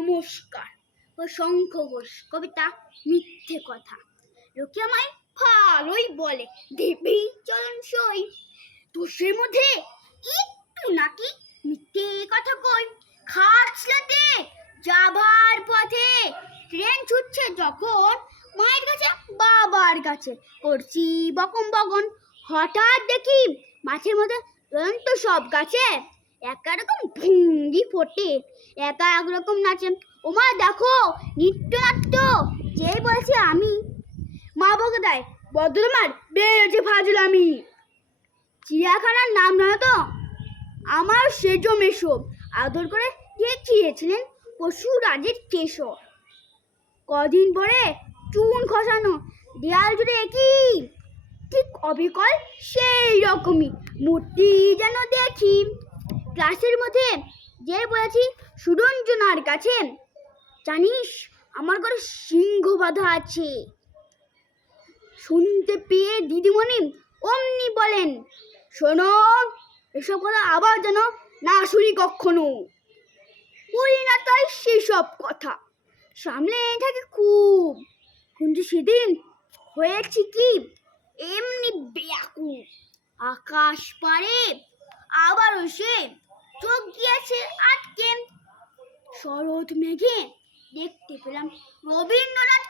নমস্কার ও শঙ্খ ঘোষ, কবিতা মিথ্যে কথা। লোকে আমায় ভালোই বলে, দেবী চলন সই। তো সে মধ্যে একটু নাকি মিথ্যে কথা কই। খাটছলাতে যাবার পথে ট্রেন ছুটছে যখন মায়ের কাছে, বাবার কাছে। করছি বকম বকন, হঠাৎ দেখি মাছের মধ্যে অন্ত সব গাছে। এক রকম ভঙ্গি ফোটে, একা একরকম নাচে। ওমা দেখো, নৃত্য নাট্য যে বলছে আমি। মা বকে দেয় বদলমার বেরোছে ফাজল আমি। চিড়িয়াখানার নাম নয় তো? আমার সেজো মেশো। আদর করে দেখিয়েছিলেন পশুরাজের কেশর। কদিন পরে চুন খসানো, দেয়াল জুড়ে একই। ঠিক অবিকল সেই রকমই। মূর্তি যেন দেখি। ক্লাসের মধ্যে যে বলেছি সুরঞ্জনার কাছে। জানিস, আমার ঘরে সিংহ বাঁধা আছে। শুনতে পেয়ে দিদিমণি অমনি বলেন, শোনো, এসব কথা আবার যেন না শুনি কখনো। বলি না তাই সেসব কথা। সামলে থাকে খুব। কিন্তু সেদিন হয়েছে কি? এমনি ব্যাকুল। আকাশ পারে আবার সে চোখ গিয়েছে আটকে। শরৎ মেঘে দেখতে পেলাম রবীন্দ্রনাথকে নমস্কার